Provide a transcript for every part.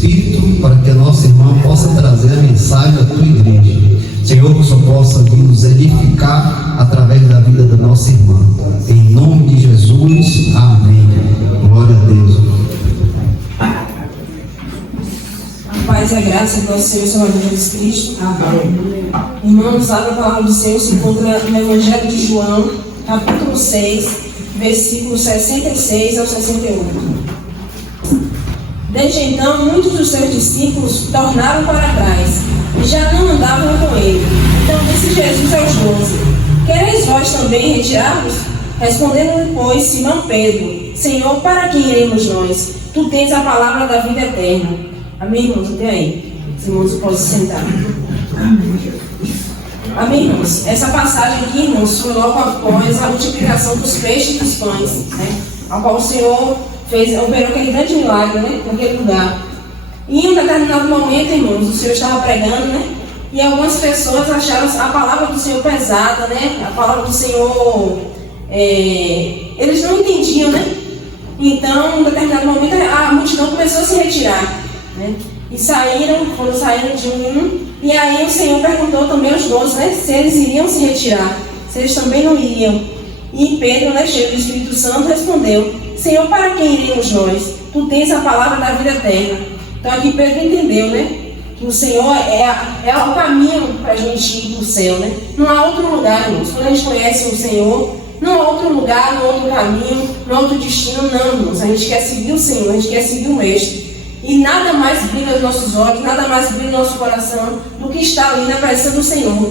Espírito para que a nossa irmã possa trazer a mensagem da tua igreja. Senhor, que o Senhor possa vir nos edificar através da vida da nossa irmã. Em nome de Jesus, amém. Glória a Deus. A paz e a graça do nosso Senhor e Salvador Jesus Cristo. Amém. Irmãos, a palavra do Senhor se encontra no Evangelho de João, capítulo 6, versículos 66 ao 68. Desde então, muitos dos seus discípulos tornaram para trás e já não andavam com ele. Então disse Jesus aos 12: Quereis vós também retirar-vos? Respondendo-lhe, pois, Simão Pedro: Senhor, para quem iremos nós? Tu tens a palavra da vida eterna. Amém, irmãos? Até aí. Os irmãos podem se sentar. Amém, irmãos? Essa passagem aqui, irmãos, foi logo após a multiplicação dos peixes e dos pães, né? Ao qual o Senhor operou aquele grande milagre, né? Naquele lugar. E em um determinado momento, irmãos, o Senhor estava pregando, né? E algumas pessoas acharam a palavra do Senhor pesada, né? A palavra do Senhor, eles não entendiam, né? Então, em um determinado momento, a multidão começou a se retirar, né? E foram saindo de um, e aí o Senhor perguntou também aos 12, né? Se eles iriam se retirar, se eles também não iriam. E Pedro, né, cheio do Espírito Santo, respondeu: Senhor, para quem iremos nós? Tu tens a palavra da vida eterna. Então aqui Pedro entendeu, né? Que o Senhor é o caminho para a gente ir para o céu, né? Não há outro lugar, irmãos. Quando a gente conhece o Senhor, não há outro lugar, não há outro caminho, não há outro destino, não, irmãos. A gente quer seguir o Senhor, a gente quer seguir o Mestre. E nada mais brilha aos nossos olhos, nada mais brilha no nosso coração do que está ali na presença do Senhor.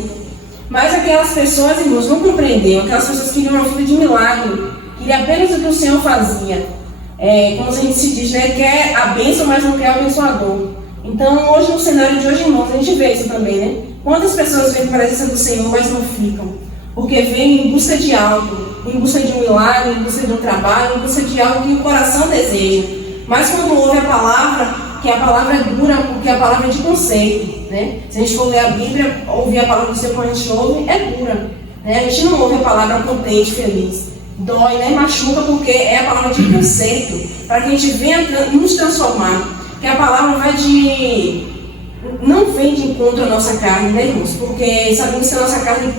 Mas aquelas pessoas, irmãos, não compreendiam. Aquelas pessoas queriam uma vida de milagre, queriam apenas o que o Senhor fazia. Como a gente se diz, né? Quer a bênção, mas não quer o abençoador. Então, hoje, no cenário de hoje, irmãos, a gente vê isso também, né? Quantas pessoas vêm para a presença do Senhor, mas não ficam? Porque vêm em busca de algo, em busca de um milagre, em busca de um trabalho, em busca de algo que o coração deseja. Mas quando ouve a palavra, que a palavra é dura, porque a palavra é de conceito, né? Se a gente for ler a Bíblia, ouvir a palavra do Senhor quando a gente ouve, é dura, né? A gente não ouve a palavra contente, feliz. Dói, né? Machuca, porque é a palavra de conceito, para que a gente venha nos transformar. Que a palavra não vem de encontro à nossa carne, né, irmãos? Porque sabemos que a nossa carne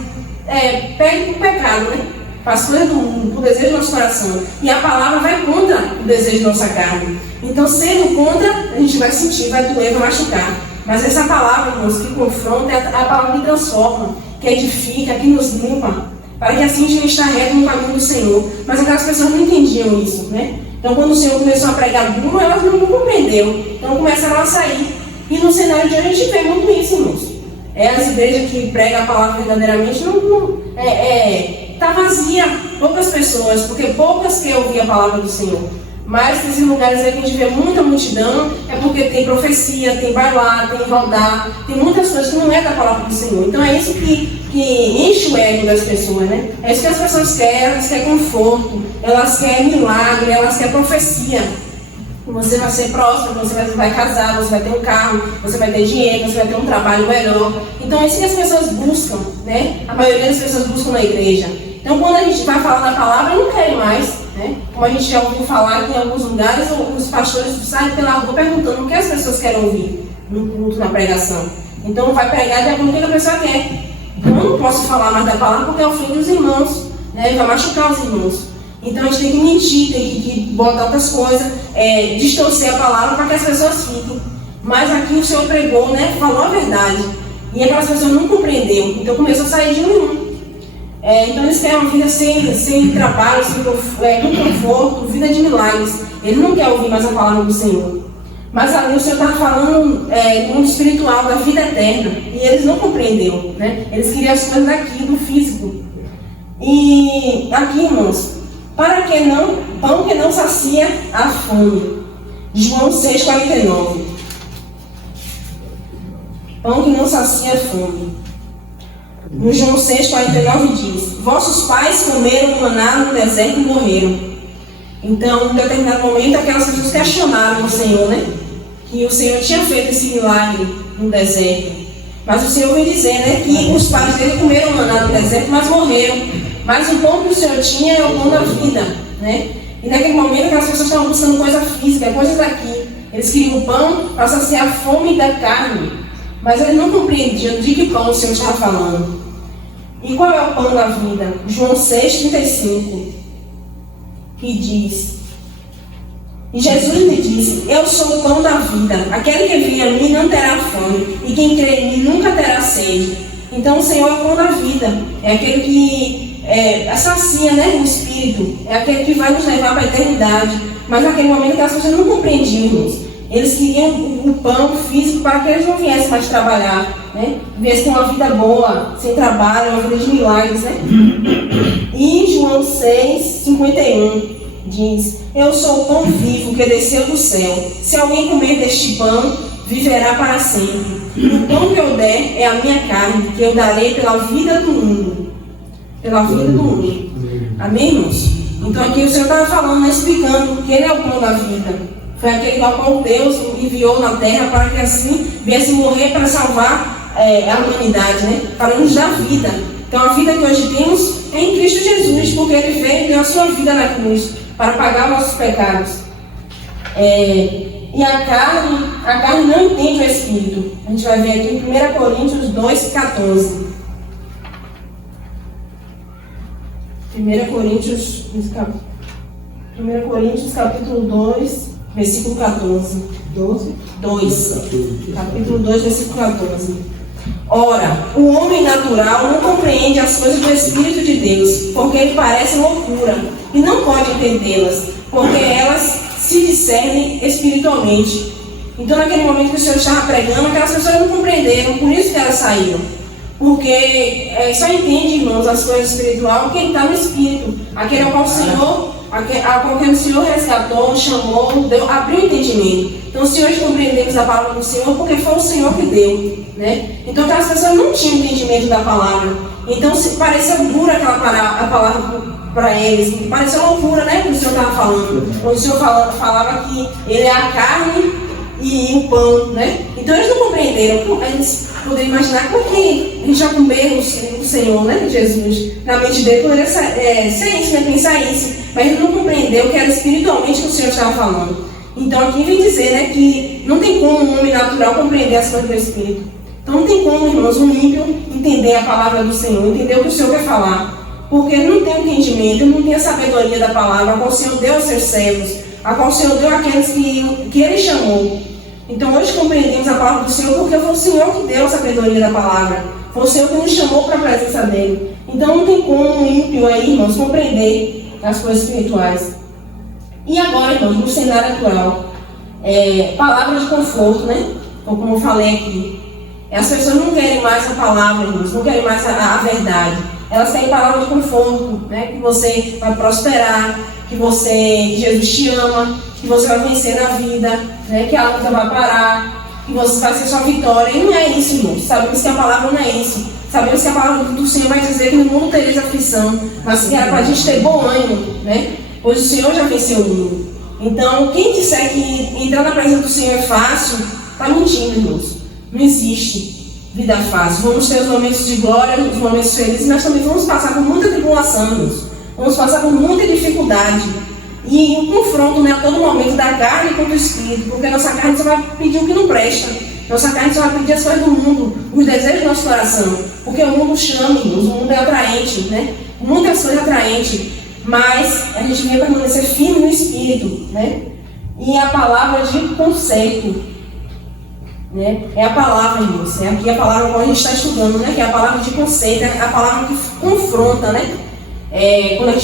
pede o pecado, né? Faz coisa do mundo, o desejo do nosso coração. E a palavra vai contra o desejo da nossa carne. Então, sendo contra, a gente vai sentir, vai doer, vai machucar. Mas essa palavra, irmãos, que confronta, é a palavra que transforma, que edifica, que nos limpa, para que assim a gente esteja reto no caminho do Senhor. Mas aquelas pessoas não entendiam isso, né? Então, quando o Senhor começou a pregar duro, elas não compreenderam. Então, começaram a sair. E no cenário de hoje, a gente vê muito isso, irmãos. As igrejas que pregam a palavra verdadeiramente está vazia. Poucas pessoas, porque poucas querem ouvir a palavra do Senhor. Mas nesses lugares aí que a gente vê muita multidão, é porque tem profecia, tem bailar, tem rodar, tem muitas coisas que não é da palavra do Senhor. Então é isso que enche o ego das pessoas, né? É isso que as pessoas querem, elas querem conforto, elas querem milagre, elas querem profecia. Você vai ser próspero, você vai casar, você vai ter um carro, você vai ter dinheiro, você vai ter um trabalho melhor. Então é isso que as pessoas buscam, né? A maioria das pessoas buscam na igreja. Então quando a gente vai falar da palavra, não querem mais, né? Como a gente já ouviu falar que em alguns lugares, os pastores saem pela rua perguntando o que as pessoas querem ouvir no culto, na pregação. Então vai pregar de acordo com o que a pessoa quer. Então eu não posso falar mais da palavra porque ofende os irmãos, né? Vai machucar os irmãos. Então a gente tem que mentir, tem que botar outras coisas, distorcer a palavra para que as pessoas fiquem. Mas aqui o Senhor pregou, né? Falou a verdade. E aquelas pessoas não compreenderam. Então começou a sair de um em um. Então eles querem uma vida sem trabalho, com conforto, vida de milagres. Ele não quer ouvir mais a palavra do Senhor. Mas ali o Senhor está falando do mundo espiritual, da vida eterna. E eles não compreenderam, né? Eles queriam as coisas daqui, do físico. E aqui, irmãos, pão que não sacia a fome. João 6,49. Pão que não sacia a fome. No João 6,49 diz: Vossos pais comeram maná no deserto e morreram. Então, em determinado momento, aquelas pessoas questionaram o Senhor, né? Que o Senhor tinha feito esse milagre no deserto. Mas o Senhor veio dizer, né? Que os pais dele comeram maná no deserto, mas morreram. Mas o pão que o Senhor tinha é o pão da vida, né? E naquele momento, aquelas pessoas estavam buscando coisa física, coisas daqui. Eles queriam o pão para saciar a fome da carne, mas eles não compreendiam de que pão o Senhor estava falando. E qual é o pão da vida? João 6,35, que diz: e Jesus lhe disse: eu sou o pão da vida, aquele que vem a mim não terá fome, e quem crê em mim nunca terá sede. Então o Senhor é o pão da vida, é aquele que sacia, né, o Espírito, é aquele que vai nos levar para a eternidade. Mas naquele momento que as pessoas não compreendiam, irmãos. Eles queriam o pão físico para que eles não viessem mais trabalhar, né? Viessem uma vida boa, sem trabalho, uma vida de milagres, né? E João 6,51 diz: eu sou o pão vivo que desceu do céu. Se alguém comer deste pão, viverá para sempre. O pão que eu der é a minha carne, que eu darei pela vida do mundo. Pela vida do mundo. Amém, irmãos? Então aqui o Senhor estava falando, né, explicando que Ele é o pão da vida. Foi aquele ao qual Deus enviou na terra para que assim viesse morrer para salvar a humanidade, né? Para nos dar vida. Então a vida que hoje temos é em Cristo Jesus, porque Ele veio e deu a sua vida na cruz para pagar nossos pecados. E a carne não entende o Espírito. A gente vai ver aqui em 1 Coríntios 2,14. 1 Coríntios capítulo 2, versículo 14. 2. Capítulo 2, versículo 14. Ora, o homem natural não compreende as coisas do Espírito de Deus, porque ele parece loucura, e não pode entendê-las, porque elas se discernem espiritualmente. Então, naquele momento que o Senhor estava pregando, aquelas pessoas não compreenderam, por isso que elas saíram. Porque só entende, irmãos, as coisas espirituais quem está no Espírito, aquele ao qual o Senhor, o Senhor resgatou, chamou, abriu o entendimento. Então, se hoje compreendemos a palavra do Senhor, porque foi o Senhor que deu, né? Então, aquelas pessoas não tinham entendimento da palavra. Então, parecia dura a palavra para eles, parecia loucura, né? Que o Senhor estava falando. Quando o Senhor falava que Ele é a carne e o pão, né? Então, eles não compreenderam. Eles poderiam imaginar como que a gente já comeu o Senhor, né? Jesus. Na mente dele poderia ser isso, né? Pensar isso. Mas ele não compreendeu que era espiritualmente que o Senhor estava falando. Então aqui vem dizer, né, que não tem como um homem natural compreender as coisas do Espírito. Então não tem como, irmãos, um ímpio entender a palavra do Senhor, entender o que o Senhor quer falar. Porque ele não tem o entendimento, ele não tem a sabedoria da palavra, a qual o Senhor deu aos seus servos, a qual o Senhor deu àqueles que Ele chamou. Então hoje compreendemos a palavra do Senhor porque foi o Senhor que deu a sabedoria da palavra. Foi o Senhor que nos chamou para a presença dEle. Então não tem como um ímpio aí, irmãos, compreender as coisas espirituais. E agora, irmãos, no cenário atual, palavra de conforto, né? Então, como eu falei aqui, as pessoas não querem mais a palavra, irmãos, não querem mais a verdade. Elas querem palavra de conforto, né? Que você vai prosperar, que Jesus te ama, que você vai vencer na vida, né? Que a luta vai parar, que você vai ser sua vitória. E não é isso, irmãos. Sabemos que a palavra não é isso. Sabemos que a palavra do Senhor vai dizer que no mundo tereis aflição, mas que era para a gente ter bom ânimo, né? Pois o Senhor já venceu o mundo. Então, quem disser que entrar na presença do Senhor é fácil, está mentindo, irmãos. Não existe vida fácil. Vamos ter os momentos de glória, os momentos felizes, mas também vamos passar por muita tribulação, irmãos. Vamos passar por muita dificuldade. E o confronto, né, a todo momento da carne contra o Espírito, porque a nossa carne só vai pedir o que não presta. Nossa carne só vai pedir as coisas do mundo, os desejos do nosso coração. Porque o mundo chama, irmãos, o mundo é atraente, né? Muitas coisas atraentes. Mas a gente vai permanecer firme no Espírito, né? E a palavra de conserto, né? É a palavra, irmãos. É aqui a palavra que a gente está estudando, né? Que é a palavra de conserto, é a palavra que confronta, né? Quando a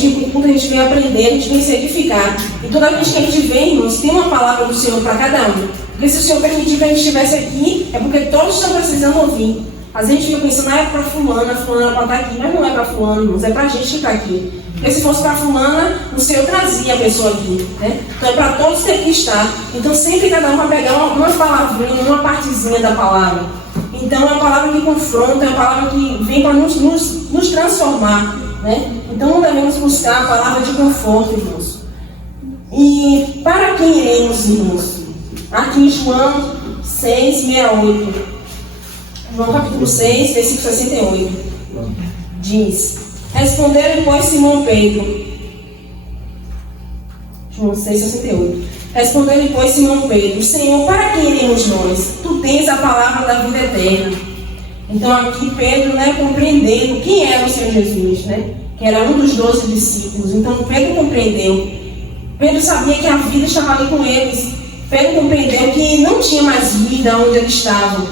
gente vem aprender, a gente vem se edificar. E toda vez que a gente vem, irmãos, tem uma palavra do Senhor para cada um. Porque se o Senhor permitir que a gente estivesse aqui, é porque todos estão precisando ouvir. Às vezes a gente fica pensando, é para fulana para estar aqui. Mas não é para fulano, irmãos, é para a gente que está aqui. Porque se fosse para fulana, o Senhor trazia a pessoa aqui, né? Então é para todos que aqui está. Então sempre cada um vai pegar uma palavrinha, uma partezinha da palavra. Então é uma palavra que confronta, é uma palavra que vem para nos transformar, né? Então não devemos buscar a palavra de conforto, irmãos. E para quem iremos, irmãos? Aqui em João 6:68. João capítulo 6, versículo 68. Diz: responderam, pois, Simão Pedro. João 6,68. Respondeu-lhe, pois, Simão Pedro: Senhor, para quem iremos nós? Tu tens a palavra da vida eterna. Então aqui Pedro, compreendendo quem era o Senhor Jesus, que era um dos 12 discípulos. Então Pedro compreendeu. Pedro sabia que a vida estava ali com eles. Pedro compreendeu que não tinha mais vida onde eles estavam.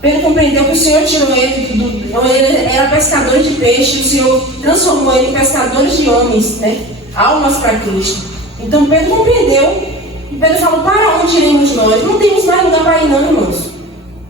Pedro compreendeu que o Senhor tirou ele, ele era pescador de peixe, o Senhor transformou ele em pescadores de homens, almas para Cristo. Então Pedro compreendeu, e Pedro falou: para onde iremos nós? Não temos mais lugar para ir não, irmãos.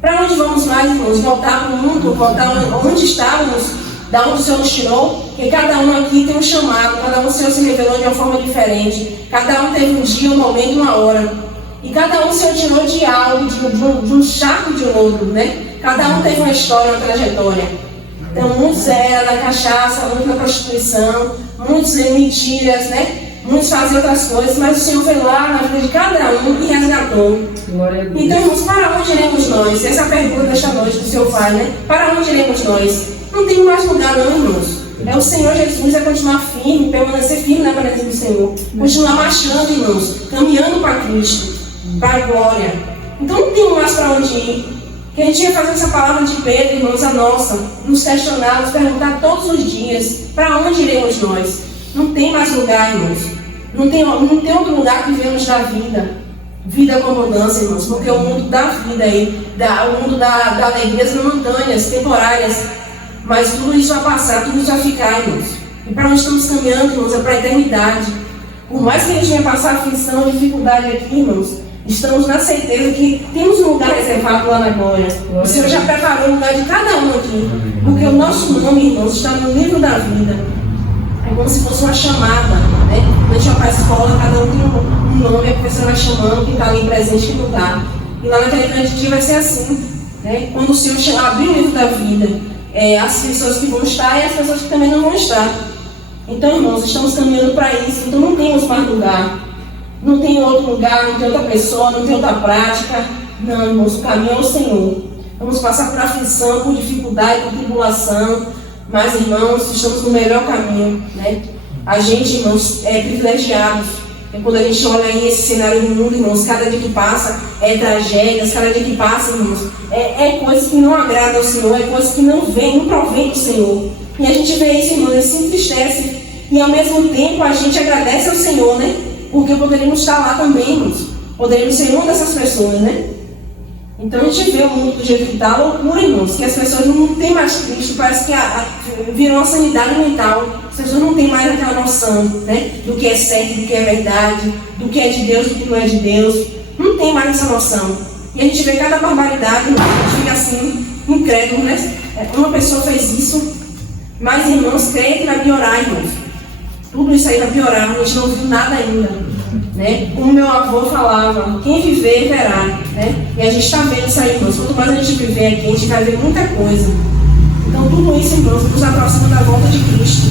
Para onde vamos mais, irmãos? Voltar para o mundo, voltar onde estávamos, da onde o Senhor nos tirou? Porque cada um aqui tem um chamado, cada um o Senhor se revelou de uma forma diferente, cada um teve um dia, um momento, uma hora. E cada um o Senhor tirou de algo, de um charco de lodo, Cada um teve uma história, uma trajetória. Então, muitos eram da cachaça, muitos da prostituição, muitos em mentiras, Muitos faziam outras coisas, mas o Senhor foi lá na vida de cada um e resgatou. Então, irmãos, para onde iremos nós? Essa é a pergunta desta noite que o Senhor faz, Para onde iremos nós? Não tem mais lugar não, irmãos. É o Senhor Jesus, é continuar firme, permanecer firme na presença do Senhor. Continuar marchando, irmãos, caminhando para Cristo, para a glória. Então não tem mais para onde ir. Que a gente ia fazer essa palavra de Pedro, irmãos, a nossa, nos questionar, nos perguntar todos os dias: para onde iremos nós? Não tem mais lugar, irmãos. Não tem outro lugar que vivemos da vida. Vida com abundância, irmãos. Porque o mundo da vida aí, o mundo da alegria das montanhas temporárias. Mas tudo isso vai passar, tudo isso vai ficar, irmãos. E para onde estamos caminhando, irmãos, é para a eternidade. Por mais que a gente venha passar aflição, dificuldade aqui, irmãos, estamos na certeza que temos um lugar reservado lá na glória. O Senhor já preparou o lugar de cada um aqui. Porque o nosso nome, irmãos, está no livro da vida. É como se fosse uma chamada, Quando a gente vai para a escola, cada um tem um nome, a professora vai chamando quem está ali presente, quem não está. E lá naquele grande dia vai ser assim, Quando o Senhor abrir o livro da vida, as pessoas que vão estar e as pessoas que também não vão estar. Então, irmãos, estamos caminhando para isso. Então não temos mais lugar. Não tem outro lugar, não tem outra pessoa, não tem outra prática. Não, irmãos, o caminho é o Senhor. Vamos passar por aflição, por dificuldade, por tribulação. Mas, irmãos, estamos no melhor caminho, A gente, irmãos, é privilegiados. Quando a gente olha aí esse cenário do mundo, irmãos, cada dia que passa é tragédias, cada dia que passa, irmãos, é coisas que não agradam ao Senhor, é coisas que não provém do Senhor. E a gente vê isso, irmãos, e se entristece. E ao mesmo tempo a gente agradece ao Senhor, Porque poderíamos estar lá também, irmãos. Poderíamos ser uma dessas pessoas, Então a gente vê o mundo do jeito que está, loucura, irmãos, que as pessoas não têm mais Cristo, parece que virou uma sanidade mental. As pessoas não têm mais aquela noção, do que é certo, do que é verdade, do que é de Deus, do que não é de Deus. Não tem mais essa noção. E a gente vê cada barbaridade, irmãos, a gente fica assim, incrédulo, Uma pessoa fez isso, mas, irmãos, creia que vai piorar, irmãos. Tudo isso aí vai piorar, a gente não viu nada ainda. Como meu avô falava, quem viver verá, E a gente está vendo isso aí, irmãos. Quanto mais a gente viver aqui, a gente vai ver muita coisa. Então tudo isso, irmãos, nos aproxima da volta de Cristo.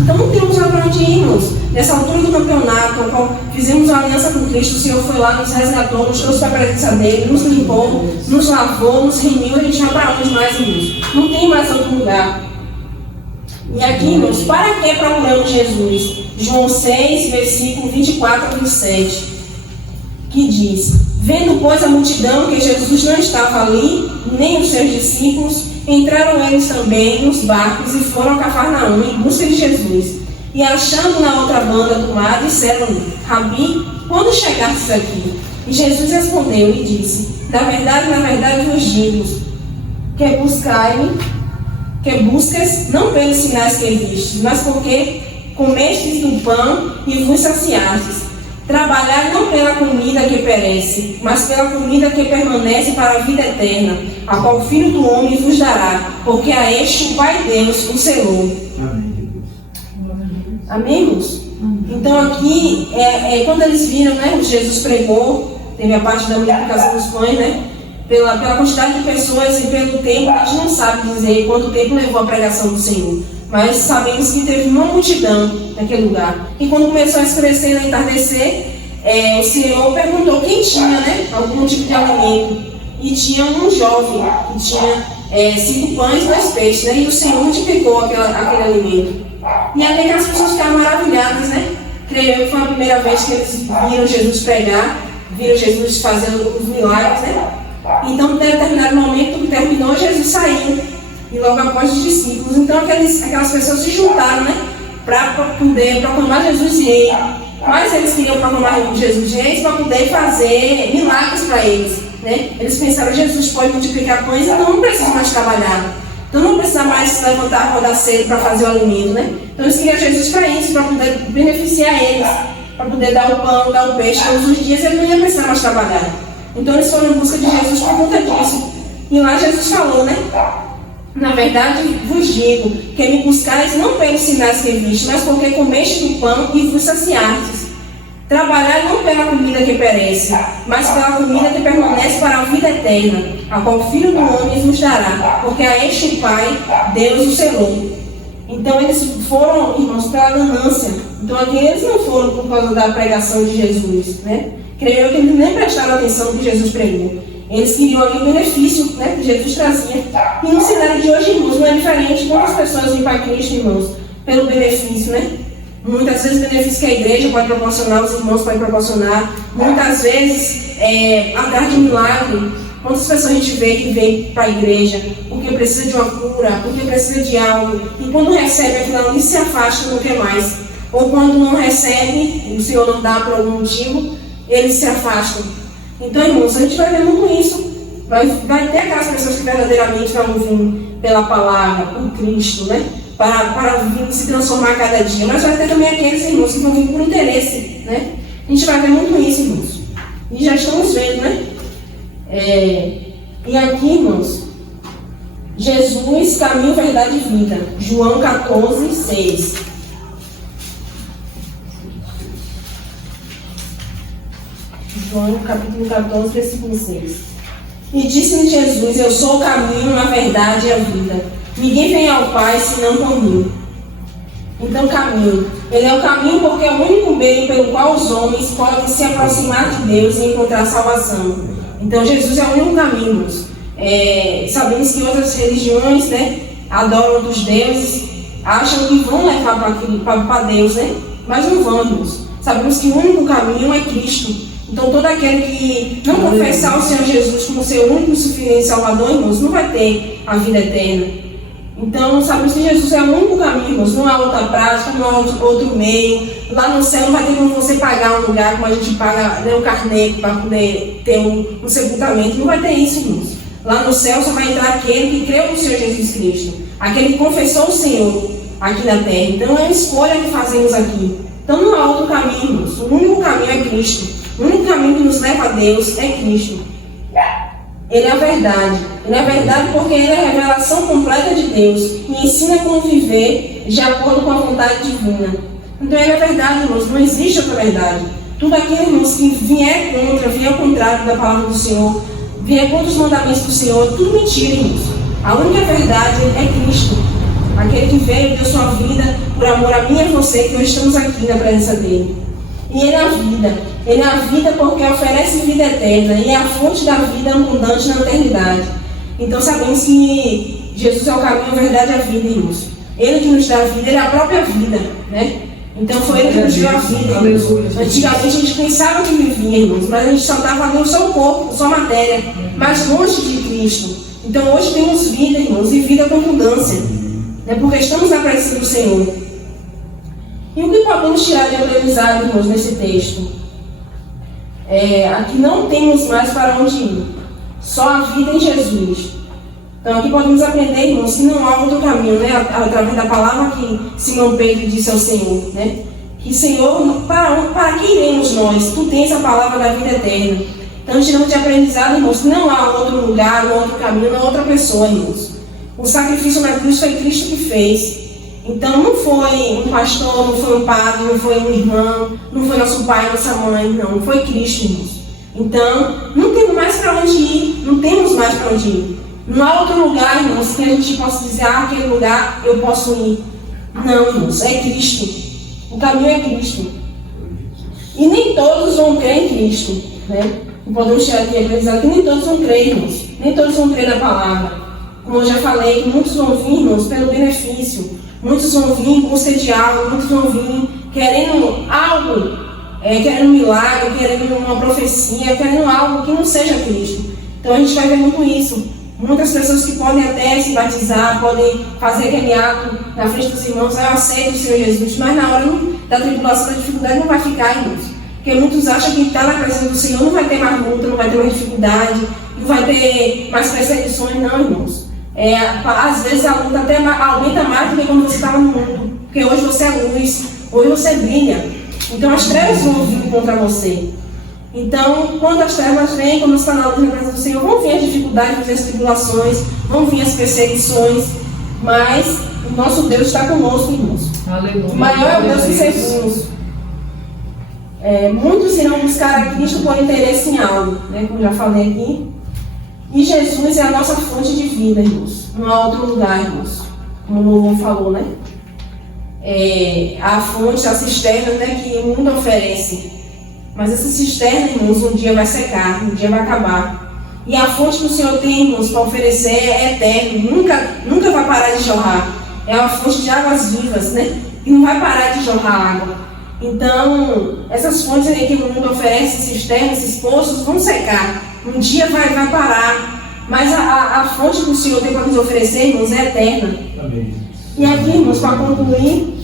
Então não temos para onde ir, irmãos. Nessa altura do campeonato, ao qual fizemos uma aliança com Cristo, o Senhor foi lá, nos resgatou, nos trouxe para a presença dele, nos limpou, nos lavou, nos remiu. A gente vai para onde mais, irmãos? Não tem mais outro lugar. E aqui, irmãos, para que procuramos Jesus? João 6, versículo 24 a 27, que diz: vendo, pois, a multidão que Jesus não estava ali, nem os seus discípulos, entraram eles também nos barcos e foram a Cafarnaum em busca de Jesus. E achando na outra banda do mar, disseram-lhe: Rabi, quando chegastes aqui? E Jesus respondeu e disse: na verdade vos digo, que buscas não pelos sinais que vistes, mas porque comestes do pão e vos saciastes. Trabalhai não pela comida que perece, mas pela comida que permanece para a vida eterna, a qual o Filho do Homem vos dará, porque a este o Pai Deus o selou. Amém, irmãos? Então aqui, quando eles viram, Jesus pregou, teve a parte da multiplicação dos pães, pela quantidade de pessoas e pelo tempo, a gente não sabe dizer quanto tempo levou a pregação do Senhor. Mas sabemos que teve uma multidão naquele lugar. E quando começou a escurecer e entardecer, o Senhor perguntou quem tinha algum tipo de alimento. E tinha um jovem que tinha 5 pães e 2 peixes. E o Senhor multiplicou aquele alimento. E aí aquelas pessoas ficaram maravilhadas. Creio eu que foi a primeira vez que eles viram Jesus pregar, viram Jesus fazendo os milagres, né? Então, em determinado momento que terminou, Jesus saiu, e logo após os discípulos. Então, aquelas pessoas se juntaram, né? Para poder proclamar Jesus rei. Mas eles queriam proclamar Jesus rei para poder fazer milagres para eles, né? Eles pensaram, Jesus pode multiplicar pães, então não precisa mais trabalhar. Então não precisa mais se levantar, acordar cedo para fazer o alimento, né? Então eles queriam Jesus para isso, para poder beneficiar eles, para poder dar o pão, dar o peixe todos os dias, eles não iam precisar mais trabalhar. Então eles foram em busca de Jesus por conta disso. E lá Jesus falou, né? Na verdade, vos digo, que me buscais não pelos sinais que viste, mas porque comeste do pão e vos saciastes. Trabalhai não pela comida que perece, mas pela comida que permanece para a vida eterna, a qual o Filho do Homem vos dará, porque a este o Pai, Deus o selou. Então eles foram, irmãos, pela ganância. Então aqui eles não foram por causa da pregação de Jesus, né? Creio eu que eles nem prestaram atenção no que Jesus pregou. Eles queriam ali o benefício, né, que Jesus trazia. E no cenário de hoje, irmãos, não é diferente. Quantas pessoas vêm para Cristo, irmãos, pelo benefício, né? Muitas vezes o benefício que a igreja pode proporcionar, os irmãos podem proporcionar. Muitas vezes, atrás de um milagre, quantas pessoas a gente vê que vem para a igreja porque precisa de uma cura, porque precisa de algo, e quando recebe aquilo ali se afasta, não quer mais. Ou quando não recebe, o Senhor não dá por algum motivo, eles se afastam. Então, irmãos, a gente vai ver muito isso. Vai ter aquelas pessoas que verdadeiramente vão vir pela palavra, por Cristo, né? Para vir se transformar cada dia. Mas vai ter também aqueles irmãos que vão vir por interesse, né? A gente vai ver muito isso, irmãos. E já estamos vendo, né? E aqui, irmãos, Jesus, caminho, verdade e vida. João 14, 6. João capítulo 14, versículo 6. E disse-lhe Jesus, eu sou o caminho, a verdade e a vida. Ninguém vem ao Pai senão por mim. Então, caminho. Ele é o caminho porque é o único meio pelo qual os homens podem se aproximar de Deus e encontrar salvação. Então, Jesus é o único caminho. Sabemos que outras religiões, né, adoram outros deuses, acham que vão levar para Deus, né? Mas não vamos. Sabemos que o único caminho é Cristo. Então, todo aquele que não confessar o Senhor Jesus como seu único e suficiente Salvador, irmãos, não vai ter a vida eterna. Então, sabemos que Jesus é o único caminho, irmãos. Não há outra prática, não há outro meio. Lá no céu não vai ter como você pagar um lugar, como a gente paga, né, um carnê para poder ter um sepultamento. Não vai ter isso, irmãos. Lá no céu só vai entrar aquele que creu no Senhor Jesus Cristo. Aquele que confessou o Senhor aqui na terra. Então, é uma escolha que fazemos aqui. Então, não há outro caminho, irmãos. O único caminho é Cristo. O único caminho que nos leva a Deus é Cristo. Ele é a verdade. Ele é a verdade porque ele é a revelação completa de Deus e ensina como viver de acordo com a vontade divina. Então ele é a verdade, irmãos. Não existe outra verdade. Tudo aquilo, irmãos, que vier ao contrário da palavra do Senhor, vier contra os mandamentos do Senhor, tudo mentira, irmãos. A única verdade é Cristo. Aquele que veio, deu sua vida por amor a mim e a você, que hoje estamos aqui na presença dele. E ele é a vida. Ele é a vida porque oferece vida eterna e é a fonte da vida abundante na eternidade. Então sabemos que Jesus é o caminho, a verdade e a vida, irmãos. Ele que nos dá a vida, ele é a própria vida, né? Então foi ele que nos deu a vida, irmãos. Antigamente a gente pensava que vivia, irmãos, mas a gente só estava ali só o corpo, só a matéria, mas longe de Cristo. Então hoje temos vida, irmãos, e vida com abundância, né? Porque estamos na presença do Senhor. E o que podemos tirar de aprendizado, irmãos, nesse texto? Aqui não temos mais para onde ir, só a vida em Jesus. Então aqui podemos aprender, irmãos, que não há outro caminho, né? Através da palavra que Simão Pedro disse ao Senhor, né? Que Senhor, para que iremos nós? Tu tens a palavra da vida eterna. Então tiramos de aprendizado, irmãos, que não há outro lugar, não há outro caminho, não há outra pessoa, irmãos. O sacrifício na cruz foi Cristo que fez. Então não foi um pastor, não foi um padre, não foi um irmão, não foi nosso pai, nossa mãe, não, foi Cristo, irmãos. Então não temos mais para onde ir, não temos mais para onde ir. Não há outro lugar, irmãos, que a gente possa dizer, aquele lugar eu posso ir. Não, irmãos, é Cristo. O caminho é Cristo. E nem todos vão crer em Cristo, né? E podemos chegar aqui a dizer que nem todos vão crer, irmãos. Nem todos vão crer na palavra. Como eu já falei, muitos vão vir, irmãos, pelo benefício. Muitos vão vir em busca de algo, muitos vão vir querendo algo, querendo um milagre, querendo uma profecia, querendo algo que não seja Cristo. Então a gente vai ver muito isso. Muitas pessoas que podem até se batizar, podem fazer aquele ato na frente dos irmãos, eu aceito o Senhor Jesus, mas na hora da tribulação, da dificuldade, não vai ficar, irmãos. Porque muitos acham que estar na presença do Senhor não vai ter mais luta, não vai ter mais dificuldade, não vai ter mais perseguições, não, irmãos. Às vezes a luta até aumenta mais do que quando você estava no mundo. Porque hoje você é luz, hoje você brilha. Então as trevas vão vir contra você. Então, quando as trevas vêm, quando você está na luz na presença do Senhor, vão vir as dificuldades, vão vir as tribulações, vão vir as perseguições, mas o nosso Deus está conosco, irmãos. Aleluia. O maior é o Deus que servimos. Muitos irão buscar a Cristo por interesse em algo, né, como já falei aqui. E Jesus é a nossa fonte de vida, irmãos. Não há outro lugar, irmãos. Como o Louvor falou, né? A fonte, a cisterna, né, que o mundo oferece. Mas essa cisterna, irmãos, um dia vai secar, um dia vai acabar. E a fonte que o Senhor tem, irmãos, para oferecer é eterna, nunca vai parar de jorrar. É uma fonte de águas vivas, né? E não vai parar de jorrar água. Então, essas fontes aí que o mundo oferece, cisternas, esses poços, vão secar. Um dia vai parar. Mas a fonte que o Senhor tem para nos oferecer, irmãos, é eterna. Amém. E aqui, irmãos, para concluir,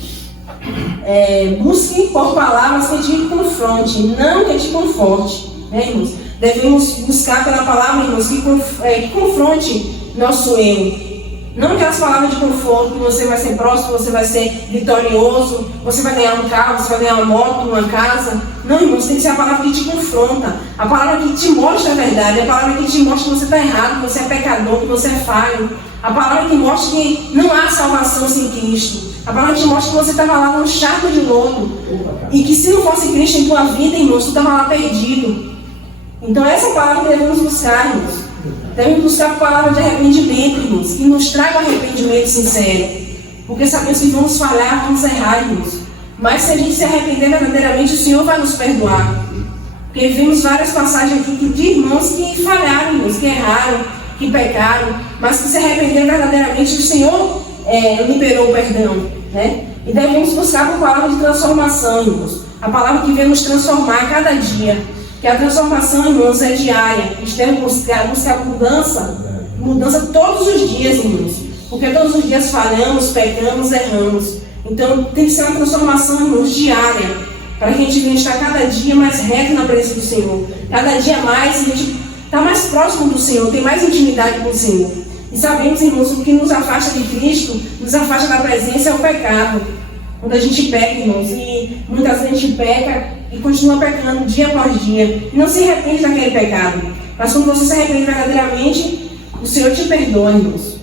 busque por palavras que te confronte, não que te conforte, né, irmãos? Devemos buscar pela palavra, irmãos, que confronte nosso eu. Não aquelas palavras de conforto, que você vai ser próspero, você vai ser vitorioso, você vai ganhar um carro, você vai ganhar uma moto, uma casa. Não, irmãos, tem que ser a palavra que te confronta, a palavra que te mostra a verdade, a palavra que te mostra que você está errado, que você é pecador, que você é falho. A palavra que mostra que não há salvação sem Cristo. A palavra que mostra que você estava lá num charco de lodo. E que se não fosse Cristo em tua vida, irmãos, tu estava lá perdido. Então essa palavra que devemos buscar, irmãos. Devemos buscar a palavra de arrependimento, irmãos. Que nos traga arrependimento sincero. Porque sabemos que vamos falhar, vamos errar, irmãos. Mas se a gente se arrepender verdadeiramente, o Senhor vai nos perdoar. Porque vimos várias passagens aqui de irmãos que falharam, irmãos, que erraram, que pecaram, mas que se arrependeram verdadeiramente, o Senhor liberou o perdão, né? E devemos buscar uma palavra de transformação, irmãos. A palavra que vem nos transformar a cada dia. Que a transformação, irmãos, é diária. A gente deve buscar mudança todos os dias, irmãos. Porque todos os dias falhamos, pecamos, erramos. Então tem que ser uma transformação, irmãos, diária. Para que a gente venha estar cada dia mais reto na presença do Senhor. Cada dia mais a gente está mais próximo do Senhor, tem mais intimidade com o Senhor. E sabemos, irmãos, o que nos afasta de Cristo, nos afasta da presença, é o pecado. Quando a gente peca, irmãos, e muitas vezes a gente peca e continua pecando dia após dia, e não se arrepende daquele pecado. Mas quando você se arrepende verdadeiramente, o Senhor te perdoa, irmãos.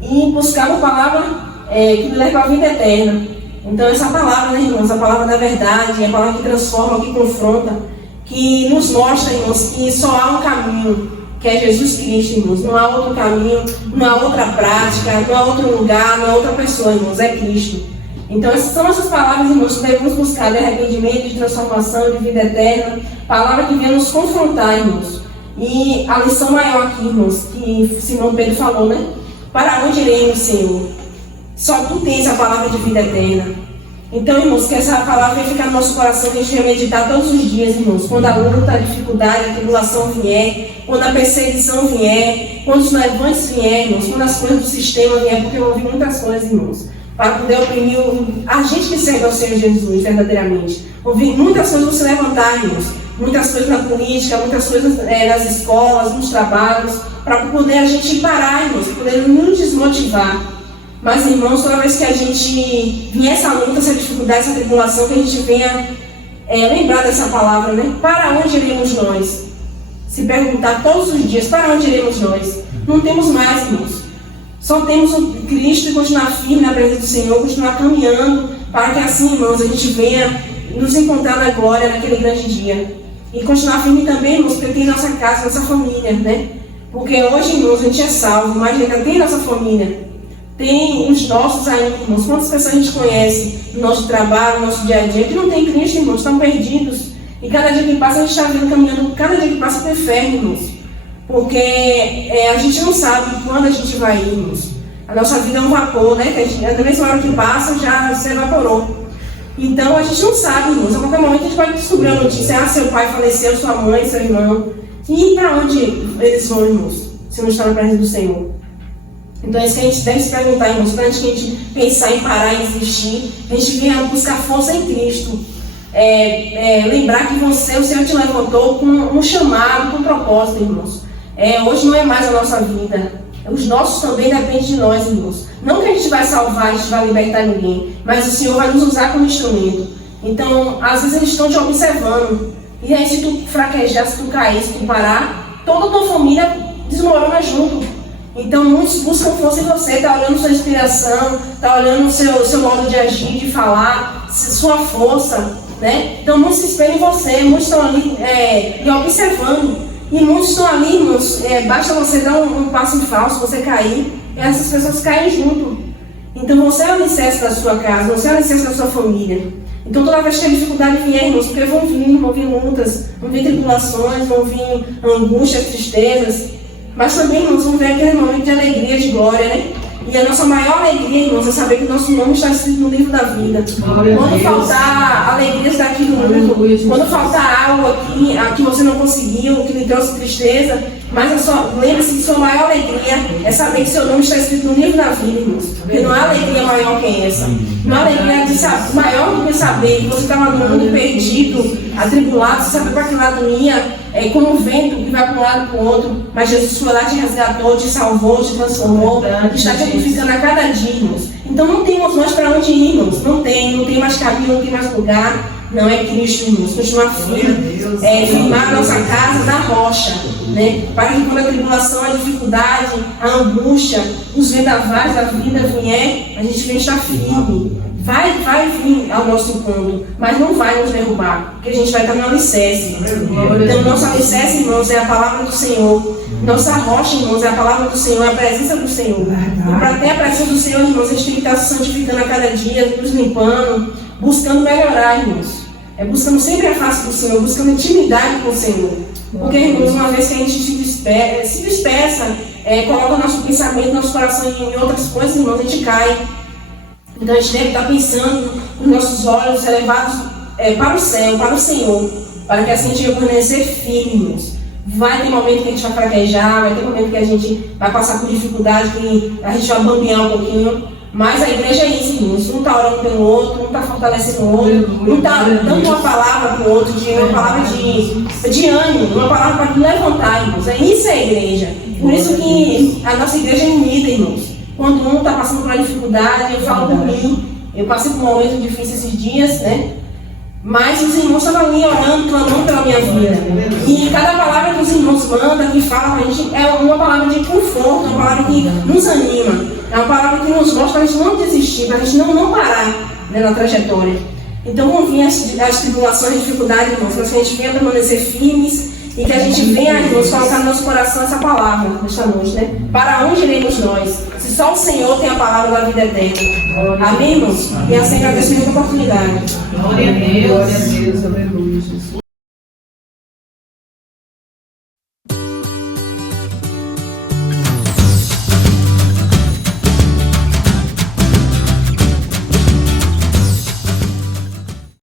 E buscar uma palavra que nos leva à vida eterna. Então essa palavra, né, irmãos, a palavra da verdade, a palavra que transforma, que confronta, que nos mostra, irmãos, que só há um caminho, que é Jesus Cristo, irmãos. Não há outro caminho, não há outra prática, não há outro lugar, não há outra pessoa, irmãos, é Cristo. Então essas são essas palavras, irmãos, que devemos buscar de arrependimento, de transformação, de vida eterna. Palavra que vem nos confrontar, irmãos. E a lição maior aqui, irmãos, que Simão Pedro falou, né? Para onde iremos, Senhor? Só Tu tens a palavra de vida eterna. Então, irmãos, que essa palavra venha ficar no nosso coração, que a gente venha meditar todos os dias, irmãos. Quando a luta, a dificuldade, a tribulação vier, quando a perseguição vier, quando os levantes vier, irmãos, quando as coisas do sistema vier, porque eu ouvi muitas coisas, irmãos, para poder oprimir a gente que serve ao Senhor Jesus, verdadeiramente. Ouvi muitas coisas se levantar, irmãos. Muitas coisas na política, muitas coisas nas escolas, nos trabalhos, para poder a gente parar, irmãos, para poder nos desmotivar. Mas, irmãos, toda vez que a gente vier essa luta, essa dificuldade, essa tribulação, que a gente venha lembrar dessa palavra, né? Para onde iremos nós? Se perguntar todos os dias, para onde iremos nós? Não temos mais, irmãos. Só temos o Cristo e continuar firme na presença do Senhor, continuar caminhando, para que assim, irmãos, a gente venha nos encontrar na glória naquele grande dia. E continuar firme também, irmãos, porque tem nossa casa, nossa família, né? Porque hoje, irmãos, a gente é salvo, mas ainda tem nossa família. Tem os nossos ainda, irmãos. Quantas pessoas a gente conhece no nosso trabalho, no nosso dia a dia, que não tem Cristo, irmãos, estão perdidos. E cada dia que passa, a gente está vendo caminhando, cada dia que passa para o inferno, irmãos. Porque a gente não sabe quando a gente vai ir, irmãos. A nossa vida é um vapor, né? Que a gente, na mesma hora que passa, já se evaporou. Então a gente não sabe, irmãos. A qualquer momento a gente pode descobrir a notícia: seu pai faleceu, sua mãe, seu irmão. E para onde eles vão, irmãos, se não estão na presença do Senhor? Então é isso que a gente deve se perguntar, irmãos, para antes que a gente pensar em parar e desistir, a gente venha buscar força em Cristo. Lembrar que o Senhor te levantou com um chamado, com um propósito, irmãos. Hoje não é mais a nossa vida. Os nossos também dependem de nós, irmãos. Não que a gente vai salvar, a gente vai libertar ninguém, mas o Senhor vai nos usar como instrumento. Então, às vezes eles estão te observando. E aí, se tu fraquejar, se tu cair, se tu parar, toda a tua família desmorona junto. Então, muitos buscam força em você, está olhando sua inspiração, está olhando o seu modo de agir, de falar, sua força, né? Então, muitos se espelham em você, muitos estão ali e observando. E muitos estão ali, irmãos, basta você dar um passo em falso, você cair, e essas pessoas caem junto. Então, você é o alicerce da sua casa, você é o alicerce da sua família. Então, toda vez que a dificuldade vier, irmãos, porque vão vir lutas, vão vir tribulações, vão vir angústias, tristezas, mas também, irmãos, vão vir aquele momento de alegria, de glória, né? E a nossa maior alegria, irmãos, é saber que o nosso nome está escrito no livro da vida. Quando faltar alegrias daqui do mundo, quando faltar algo aqui você não conseguiu, que lhe trouxe tristeza, mas lembre-se que sua maior alegria é saber que seu nome está escrito no livro da vida, irmãos. Porque não há alegria maior que essa. Não há alegria maior do que saber que você estava no mundo perdido, atribulado, você sabe para que lado ia, como um vento que vai para um lado e para o outro, mas Jesus foi lá, te resgatou, te salvou, te transformou, está te edificando a cada dia, irmãos. Então não temos mais para onde ir, irmãos. Não tem mais caminho, não tem mais lugar. Não é Cristo, irmãos. Continuar firme, firmar a nossa casa na rocha, né? Para que quando a tribulação, a dificuldade, a angústia, os vendavais da vida vier, a gente venha estar firme. Vai vir ao nosso encontro, mas não vai nos derrubar, porque a gente vai estar no alicerce. Então, nosso alicerce, irmãos, é a palavra do Senhor. Nossa rocha, irmãos, é a palavra do Senhor, é a presença do Senhor. E para ter a presença do Senhor, irmãos, a gente tem que estar se santificando a cada dia, nos limpando, buscando melhorar, irmãos. Buscando sempre a face do Senhor, buscando intimidade com o Senhor. Porque, irmãos, uma vez que a gente se dispersa, coloca o nosso pensamento, nosso coração em outras coisas, irmãos, a gente cai. Então a gente deve estar pensando os nossos olhos elevados para o céu, para o Senhor, para que assim a gente venha permanecer firmes. Vai ter momento que a gente vai fraquejar, vai ter momento que a gente vai passar por dificuldade, que a gente vai bambear um pouquinho. Mas a igreja é isso, irmãos. Um está orando pelo outro, um está fortalecendo o outro, um está dando uma palavra para o outro, uma palavra de ânimo, uma palavra para levantar, irmãos. Isso é a igreja. Por isso que a nossa igreja é unida, irmãos. Quando um está passando por uma dificuldade, eu falo por mim. Eu passei por um momento difícil esses dias, né? Mas os irmãos estavam ali orando, clamando pela minha vida. E cada palavra que os irmãos mandam, que falam para a gente, é uma palavra de conforto, uma palavra que nos anima. É uma palavra que nos mostra para a gente não desistir, para a gente não parar, né, na trajetória. Então vão vir as tribulações, as dificuldades, irmãos, mas que a gente venha permanecer firmes e que a gente venha, irmãos, colocar no nosso coração essa palavra nesta noite, né? Para onde iremos nós? Se só o Senhor tem a palavra da vida eterna. Amém, irmãos? E assim agradeço a oportunidade. Glória a Deus, aleluia, Jesus.